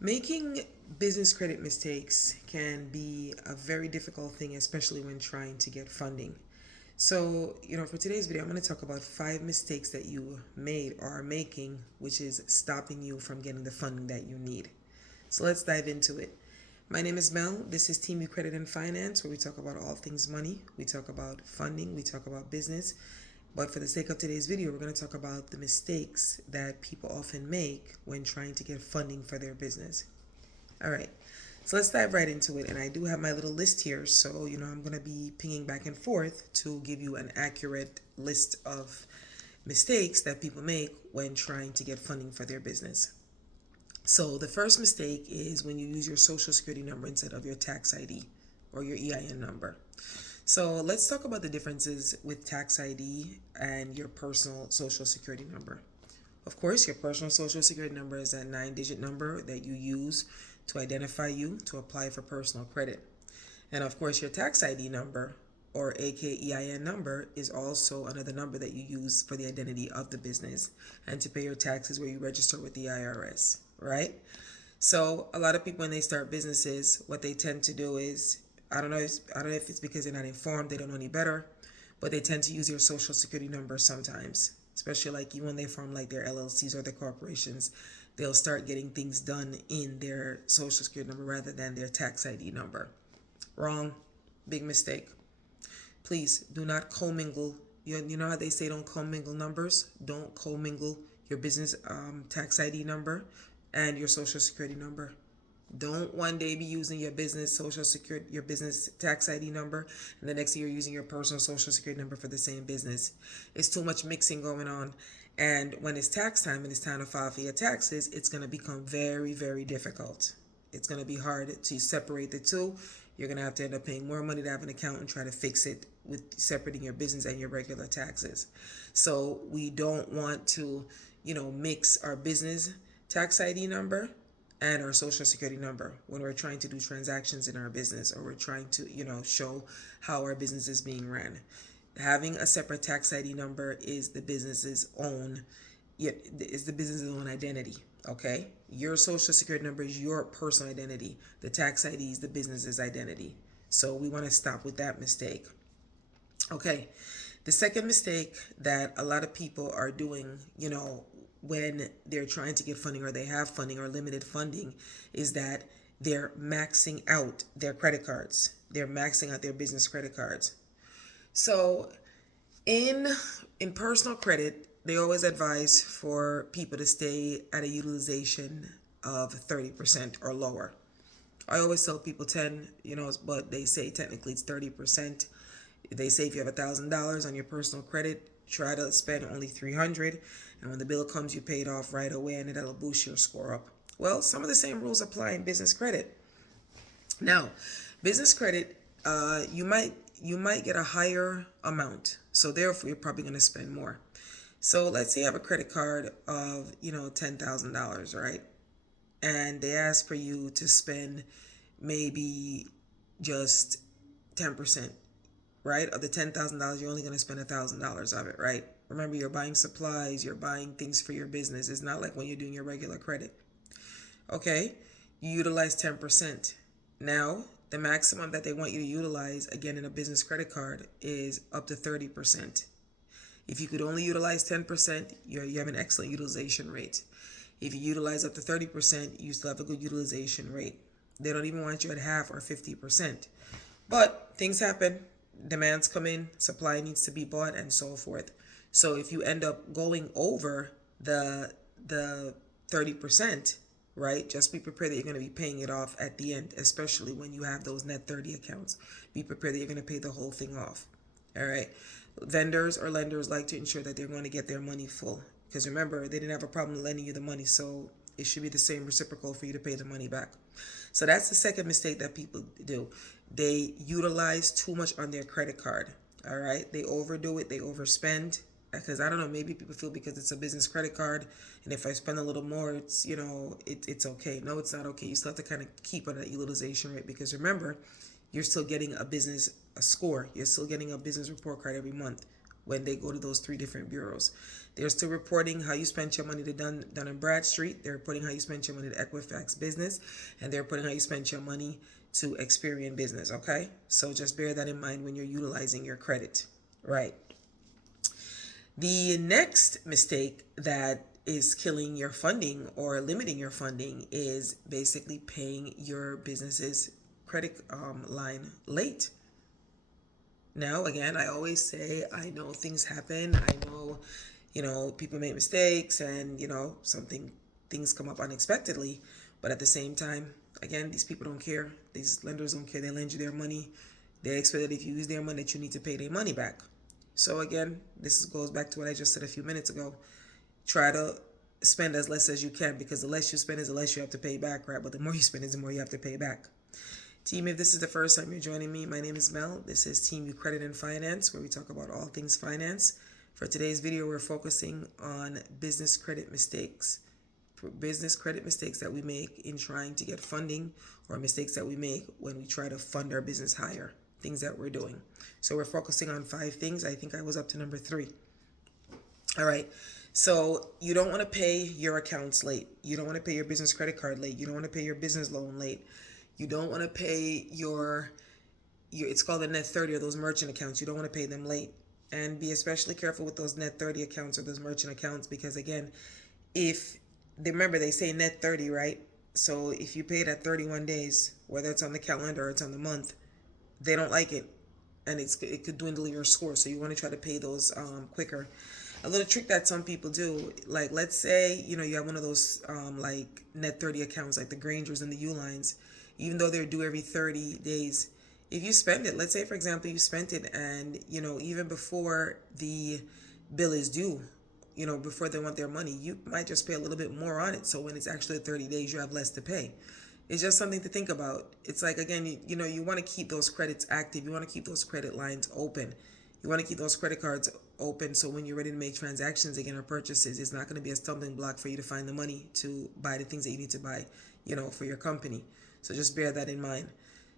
Making business credit mistakes can be a very difficult thing, especially when trying to get funding. So, for today's video, I'm going to talk about 5 mistakes that you made or are making, which is stopping you from getting the funding that you need. So, let's dive into it. My name is Mel. This is Team U Credit and Finance, where we talk about all things money. We talk about funding. We talk about business. But for the sake of today's video, we're going to talk about the mistakes that people often make when trying to get funding for their business. All right, so let's dive right into it. And I do have my little list here. So, I'm going to be pinging back and forth to give you an accurate list of mistakes that people make when trying to get funding for their business. So, the first mistake is when you use your social security number instead of your tax ID or your EIN number. So let's talk about the differences with tax ID and your personal social security number. Of course, your personal social security number is that 9-digit number that you use to identify you to apply for personal credit. And of course, your tax ID number or aka EIN number is also another number that you use for the identity of the business and to pay your taxes where you register with the IRS, right? So a lot of people when they start businesses, what they tend to do is I don't know if it's because they're not informed, they don't know any better, but they tend to use your social security number sometimes, especially like even when they form like their LLCs or their corporations, they'll start getting things done in their social security number rather than their tax ID number. Wrong, big mistake. Please do not commingle. You know how they say don't commingle numbers? Don't commingle your business tax ID number and your social security number. Don't one day be using your business social security, your business tax ID number, and the next day you're using your personal social security number for the same business. It's too much mixing going on. And when it's tax time and it's time to file for your taxes, it's going to become very, very difficult. It's going to be hard to separate the two. You're going to have to end up paying more money to have an accountant try to fix it with separating your business and your regular taxes. So we don't want to, mix our business tax ID number and our social security number when we're trying to do transactions in our business or we're trying to, show how our business is being ran. Having a separate tax ID number is the business's own identity. Okay, your social security number is your personal identity. The tax ID is the business's identity. So we want to stop with that mistake. Okay, the second mistake that a lot of people are doing, when they're trying to get funding or they have funding or limited funding is that they're maxing out their credit cards. They're maxing out their business credit cards. So in in personal credit, they always advise for people to stay at a utilization of 30% or lower. I always tell people 10, but they say technically it's 30%. They say if you have $1,000 on your personal credit, try to spend only 300, and when the bill comes, you pay it off right away, and it'll boost your score up. Well, some of the same rules apply in business credit. Now, business credit, you might get a higher amount, so therefore you're probably going to spend more. So let's say you have a credit card of $10,000, right? And they ask for you to spend maybe just 10%, right? Of the $10,000, you're only going to spend $1,000 of it, right? Remember, you're buying supplies, you're buying things for your business. It's not like when you're doing your regular credit. Okay, you utilize 10%. Now, the maximum that they want you to utilize, again, in a business credit card is up to 30%. If you could only utilize 10%, you have an excellent utilization rate. If you utilize up to 30%, you still have a good utilization rate. They don't even want you at half or 50%. But things happen, demands come in, supply needs to be bought, and so forth. So if you end up going over the 30%, right, just be prepared that you're going to be paying it off at the end, especially when you have those net 30 accounts. Be prepared that you're going to pay the whole thing off. All right. Vendors or lenders like to ensure that they're going to get their money full. Because remember, they didn't have a problem lending you the money, so it should be the same reciprocal for you to pay the money back. So that's the second mistake that people do. They utilize too much on their credit card. All right. They overdo it, they overspend. Because I don't know, maybe people feel because it's a business credit card, and if I spend a little more, it's okay. No, it's not okay. You still have to kind of keep on that utilization rate because remember, you're still getting a score. You're still getting a business report card every month. when they go to those three different bureaus. They're still reporting how you spent your money to Dun and Bradstreet. They're reporting how you spent your money to Equifax Business, and they're reporting how you spent your money to Experian Business. Okay, so just bear that in mind when you're utilizing your credit. Right. The next mistake that is killing your funding or limiting your funding is basically paying your business's credit line late. Now, again, I always say, I know things happen. I know, people make mistakes and, things come up unexpectedly. But at the same time, again, these people don't care. These lenders don't care. They lend you their money. They expect that if you use their money, that you need to pay their money back. So again, goes back to what I just said a few minutes ago. Try to spend as less as you can, because the less you spend is the less you have to pay back, right? But the more you spend is the more you have to pay back. Team, if this is the first time you're joining me, my name is Mel. This is Team You Credit and Finance, where we talk about all things finance. For today's video, we're focusing on business credit mistakes. Business credit mistakes that we make in trying to get funding, or mistakes that we make when we try to fund our business higher, things that we're doing. So we're focusing on 5 things. I think I was up to number 3. All right. So you don't want to pay your accounts late. You don't want to pay your business credit card late. You don't want to pay your business loan late. You don't want to pay your it's called a net 30, or those merchant accounts. You don't want to pay them late. And be especially careful with those net 30 accounts or those merchant accounts, because again, remember they say net 30, right? So if you pay it at 31 days, whether it's on the calendar or it's on the month, they don't like it, and it could dwindle your score. So you want to try to pay those quicker. A little trick that some people do, like let's say you have one of those like net 30 accounts, like the Grangers and the Ulines. Even though they're due every 30 days, if you spend it, let's say for example you spent it, and even before the bill is due, before they want their money, you might just pay a little bit more on it. So when it's actually 30 days, you have less to pay. It's just something to think about. It's like, again, you want to keep those credits active. You want to keep those credit lines open. You want to keep those credit cards open, so when you're ready to make transactions again or purchases, it's not going to be a stumbling block for you to find the money to buy the things that you need to buy, for your company. So just bear that in mind.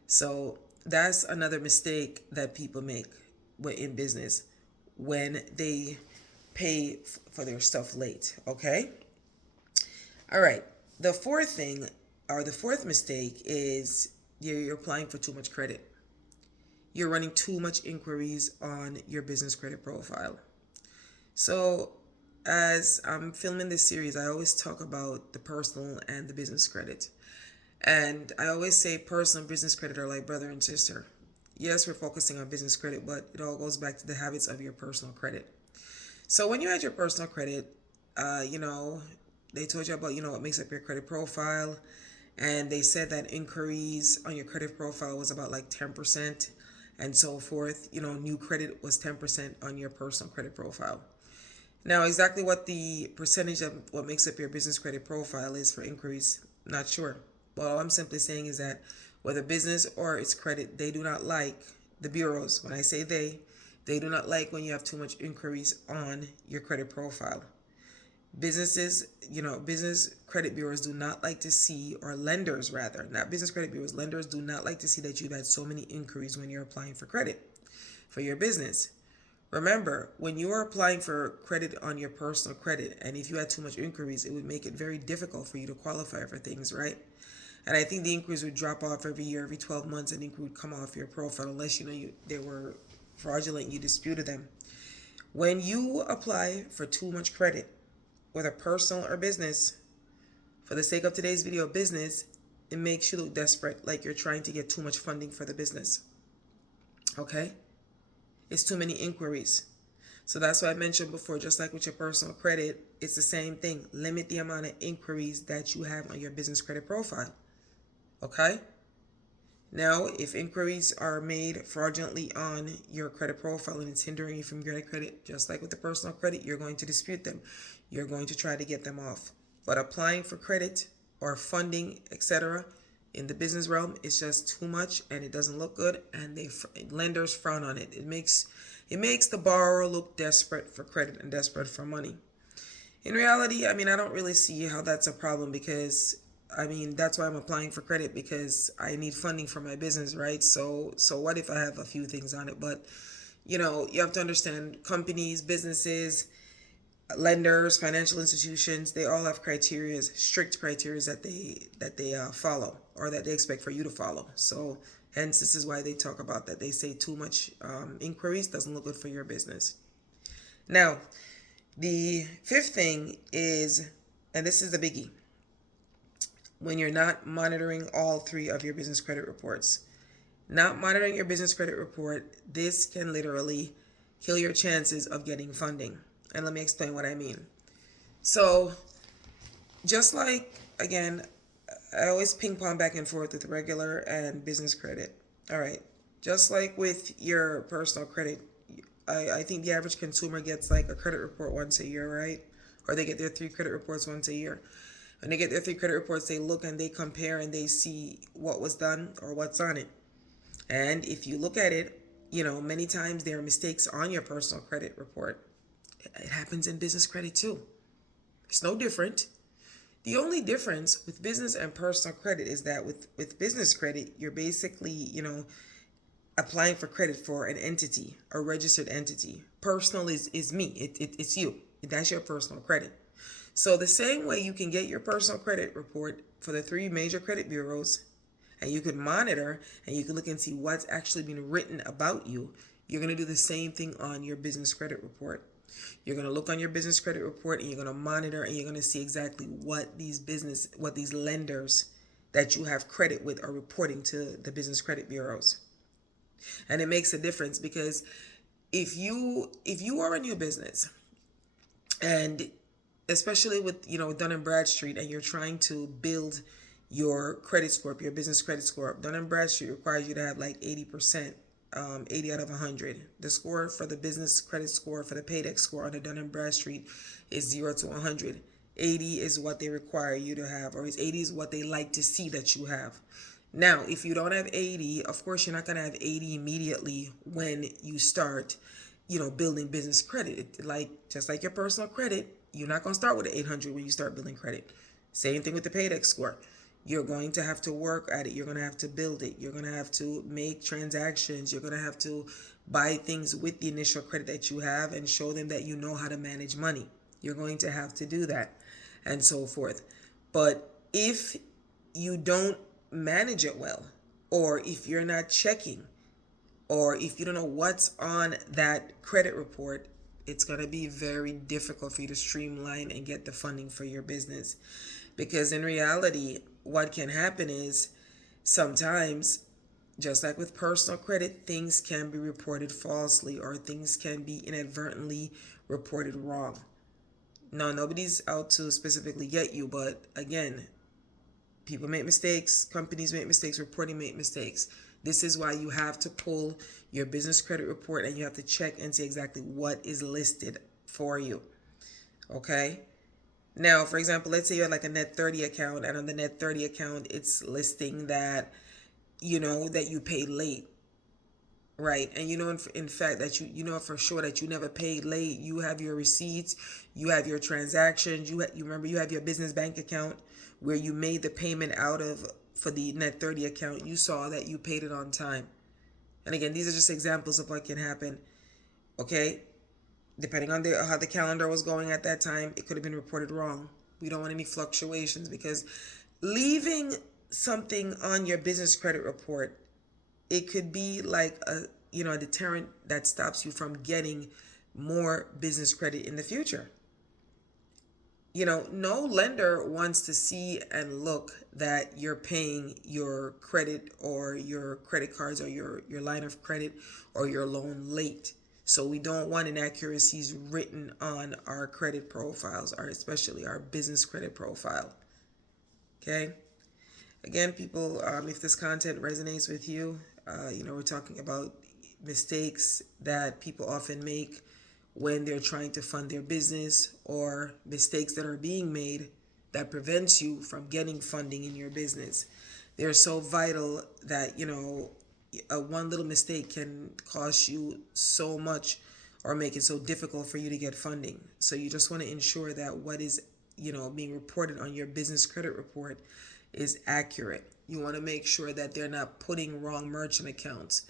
So that's another mistake that people make in business when they pay for their stuff late. Okay? All right. The fourth mistake is you're applying for too much credit. You're running too much inquiries on your business credit profile. So as I'm filming this series, I always talk about the personal and the business credit. And I always say personal and business credit are like brother and sister. Yes, we're focusing on business credit, but it all goes back to the habits of your personal credit. So when you had your personal credit, they told you about, what makes up your credit profile. And they said that inquiries on your credit profile was about like 10% and so forth. New credit was 10% on your personal credit profile. Now, exactly what the percentage of what makes up your business credit profile is for inquiries, not sure. But all I'm simply saying is that whether business or its credit, they do not like the bureaus. When I say they do not like when you have too much inquiries on your credit profile. Business credit bureaus do not like to see, or lenders rather, not business credit bureaus, lenders do not like to see that you've had so many inquiries when you're applying for credit for your business. Remember, when you are applying for credit on your personal credit, and if you had too much inquiries, it would make it very difficult for you to qualify for things, right? And I think the inquiries would drop off every year, every 12 months, an inquiry would come off your profile unless they were fraudulent, you disputed them. When you apply for too much credit, whether personal or business, for the sake of today's video, business, it makes you look desperate, like you're trying to get too much funding for the business. Okay? It's too many inquiries. So that's why I mentioned before, just like with your personal credit, it's the same thing. Limit the amount of inquiries that you have on your business credit profile. Okay? Now, if inquiries are made fraudulently on your credit profile and it's hindering you from getting credit, just like with the personal credit, you're going to dispute them. You're going to try to get them off. But applying for credit or funding, etc., in the business realm, it's just too much and it doesn't look good, and lenders frown on it. It makes the borrower look desperate for credit and desperate for money. In reality, I don't really see how that's a problem, because that's why I'm applying for credit, because I need funding for my business, right? So what if I have a few things on it? But You have to understand companies, businesses, lenders, financial institutions, they all have criteria, strict criteria that they follow or that they expect for you to follow. So hence this is why they talk about that. They say too much inquiries doesn't look good for your business. Now, the fifth thing is, and this is the biggie, when you're not monitoring all three of your business credit reports. Not monitoring your business credit report, this can literally kill your chances of getting funding. And let me explain what I mean. So, just like, again, I always ping pong back and forth with regular and business credit. All right. Just like with your personal credit, I think the average consumer gets like a credit report once a year, right? Or they get their three credit reports once a year. When they get their three credit reports, they look and they compare and they see what was done or what's on it. And if you look at it, many times there are mistakes on your personal credit report. It happens in business credit too. It's no different. The only difference with business and personal credit is that with business credit, you're basically, applying for credit for an entity, a registered entity. Personal is me. It's you. That's your personal credit. So the same way you can get your personal credit report for the three major credit bureaus, and you can monitor and you can look and see what's actually been written about you, you're going to do the same thing on your business credit report. You're going to look on your business credit report and you're going to monitor and you're going to see exactly what these lenders that you have credit with are reporting to the business credit bureaus. And it makes a difference because if you are a new business, and especially with Dun and Bradstreet, and you're trying to build your credit score, your business credit score, Dun and Bradstreet requires you to have like 80%, 80 out of 100. The score for the business credit score for the Paydex score on the Dun and Bradstreet is 0 to 100. 80 is what they require you to have, or 80 is what they like to see that you have. Now, if you don't have 80, of course, you're not going to have 80 immediately when you start, building business credit. Just like your personal credit, you're not going to start with an 800 when you start building credit. Same thing with the Paydex score. You're going to have to work at it. You're going to have to build it. You're going to have to make transactions. You're going to have to buy things with the initial credit that you have and show them that you know how to manage money. You're going to have to do that and so forth. But if you don't manage it well, or if you're not checking, or if you don't know what's on that credit report, it's going to be very difficult for you to streamline and get the funding for your business. Because in reality, what can happen is sometimes, just like with personal credit, things can be reported falsely or things can be inadvertently reported wrong. No, nobody's out to specifically get you, but again, people make mistakes, companies make mistakes, reporting make mistakes. This is why you have to pull your business credit report and you have to check and see exactly what is listed for you. Okay? Now, for example, let's say you have like a Net 30 account, and on the Net 30 account, it's listing that, that you paid late. Right. And in fact, that you know for sure that you never paid late. You have your receipts, you have your transactions, you remember you have your business bank account where you made the payment out of for the Net 30 account. You saw that you paid it on time. And again, these are just examples of what can happen. Okay? Depending on how the calendar was going at that time, it could have been reported wrong. We don't want any fluctuations, because leaving something on your business credit report, it could be like a deterrent that stops you from getting more business credit in the future. No lender wants to see and look that you're paying your credit or your credit cards or your line of credit or your loan late. So we don't want inaccuracies written on our credit profiles, or especially our business credit profile. Okay? Again, people, if this content resonates with you, we're talking about mistakes that people often make when they're trying to fund their business, or mistakes that are being made that prevents you from getting funding in your business. They're so vital that, one little mistake can cost you so much or make it so difficult for you to get funding. So you just want to ensure that what is, being reported on your business credit report is accurate. You want to make sure that they're not putting wrong merchant accounts.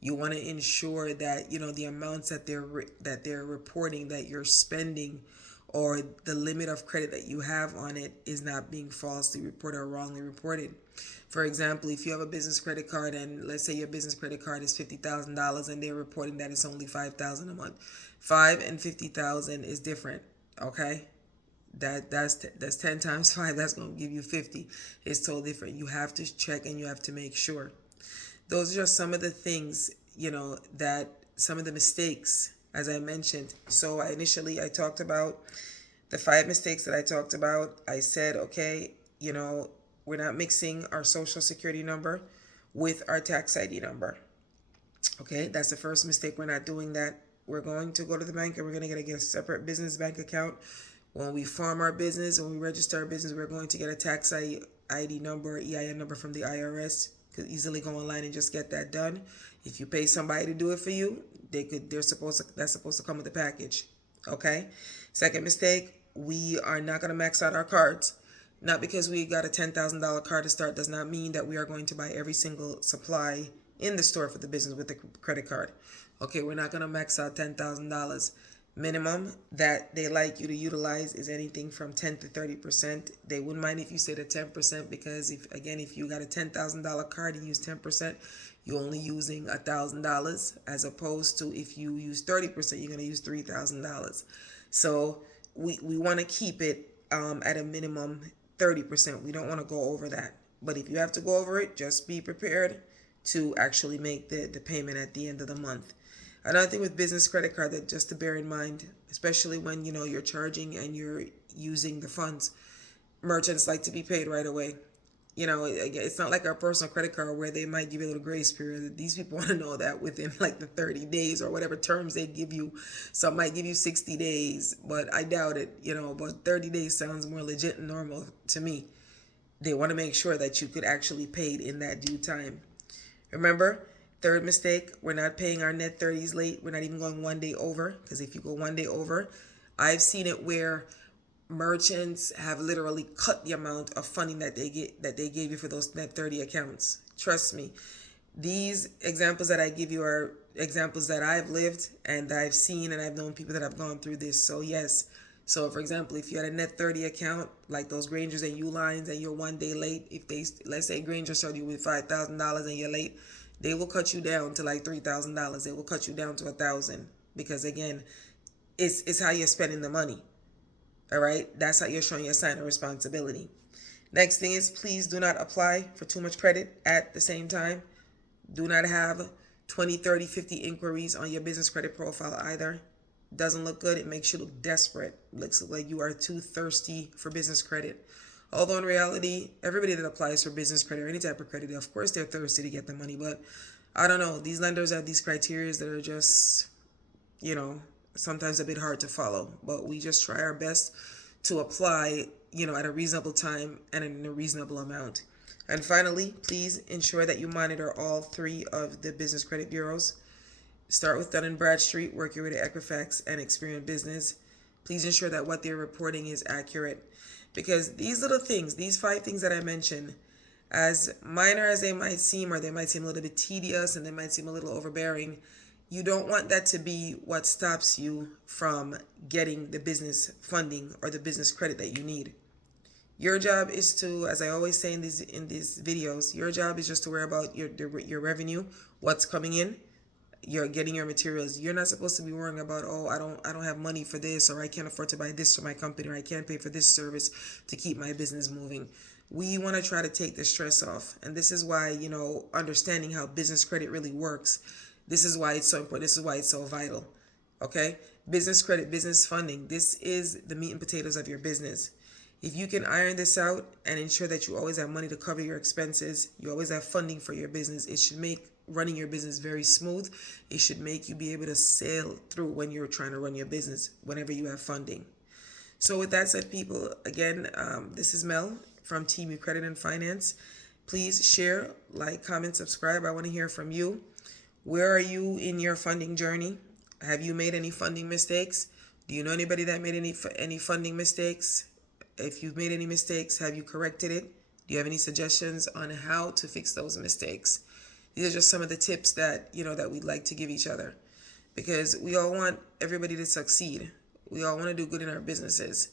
You want to ensure that, the amounts that they're reporting that you're spending, or the limit of credit that you have on it, is not being falsely reported or wrongly reported. For example, if you have a business credit card, and let's say your business credit card is $50,000 and they're reporting that it's only $5,000 a month, 5 and 50,000 is different. Okay, that's 10 times 5. That's going to give you 50. It's totally different. You have to check and you have to make sure. Those are just some of the things, that some of the mistakes, as I mentioned. So initially I talked about the 5 mistakes that I talked about. I said, okay, we're not mixing our social security number with our tax ID number. Okay, that's the first mistake. We're not doing that. We're going to go to the bank and we're going to get a separate business bank account. When we form our business, when we register our business, we're going to get a tax ID number, EIN number from the IRS. You could easily go online and just get that done. If you pay somebody to do it for you, that's supposed to come with the package. Okay? Second mistake, we are not going to max out our cards. Not because we got a $10,000 card to start does not mean that we are going to buy every single supply in the store for the business with the credit card. Okay, we're not going to max out $10,000. Minimum that they like you to utilize is anything from 10 to 30%. They wouldn't mind if you said a 10%, because if you got a $10,000 card and use 10%, you're only using $1,000, as opposed to if you use 30%, you're going to use $3,000. So we want to keep it at a minimum 30%. We don't want to go over that. But if you have to go over it, just be prepared to actually make the payment at the end of the month. Another thing with business credit card that just to bear in mind, especially when you're charging and you're using the funds, merchants like to be paid right away. It's not like our personal credit card where they might give you a little grace period. These people want to know that within like the 30 days or whatever terms they give you. Some might give you 60 days, but I doubt it, but 30 days sounds more legit and normal to me. They want to make sure that you could actually pay it in that due time. Remember, third mistake, we're not paying our net 30s late. We're not even going one day over, because if you go one day over, I've seen it where merchants have literally cut the amount of funding that they gave you for those net 30 accounts. Trust me. These examples that I give you are examples that I've lived and I've seen, and I've known people that have gone through this. So yes. So for example, if you had a net 30 account, like those Grangers and Ulines, and you're one day late, let's say Granger started you with $5,000 and you're late, they will cut you down to like $3,000. They will cut you down to $1,000, because again, it's how you're spending the money. All right, that's how you're showing your sign of responsibility. Next thing is, please do not apply for too much credit at the same time. Do not have 20, 30, 50 inquiries on your business credit profile either. Doesn't look good. It makes you look desperate. Looks like you are too thirsty for business credit. Although in reality, everybody that applies for business credit or any type of credit, of course they're thirsty to get the money. But I don't know. These lenders have these criteria that are just, sometimes a bit hard to follow. But we just try our best to apply, at a reasonable time and in a reasonable amount. And finally, please ensure that you monitor all 3 of the business credit bureaus. Start with Dun & Bradstreet, work your way to Equifax and Experian Business. Please ensure that what they're reporting is accurate, because these little things, these 5 things that I mentioned, as minor as they might seem, or they might seem a little bit tedious and they might seem a little overbearing, you don't want that to be what stops you from getting the business funding or the business credit that you need. Your job is to, as I always say in these videos, your job is just to worry about your revenue, what's coming in. You're getting your materials. You're not supposed to be worrying about, I don't have money for this, or I can't afford to buy this for my company, or I can't pay for this service to keep my business moving. We want to try to take the stress off. And this is why, understanding how business credit really works, this is why it's so important. This is why it's so vital. Okay? Business credit, business funding. This is the meat and potatoes of your business. If you can iron this out and ensure that you always have money to cover your expenses, you always have funding for your business, it should make running your business very smooth. It should make you be able to sail through when you're trying to run your business, whenever you have funding. So with that said, people, again, this is Mel from Team Credit and Finance. Please share, like, comment, subscribe. I want to hear from you. Where are you in your funding journey? Have you made any funding mistakes? Do you know anybody that made any funding mistakes? If you've made any mistakes, have you corrected it? Do you have any suggestions on how to fix those mistakes? These are just some of the tips that, that we'd like to give each other, because we all want everybody to succeed. We all want to do good in our businesses.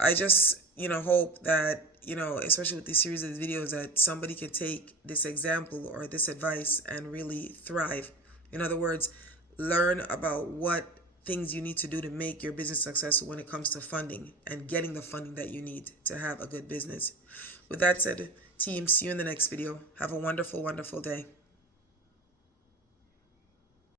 I just, hope that, especially with this series of videos, that somebody can take this example or this advice and really thrive. In other words, learn about what things you need to do to make your business successful when it comes to funding and getting the funding that you need to have a good business. With that said, team, see you in the next video. Have a wonderful, wonderful day.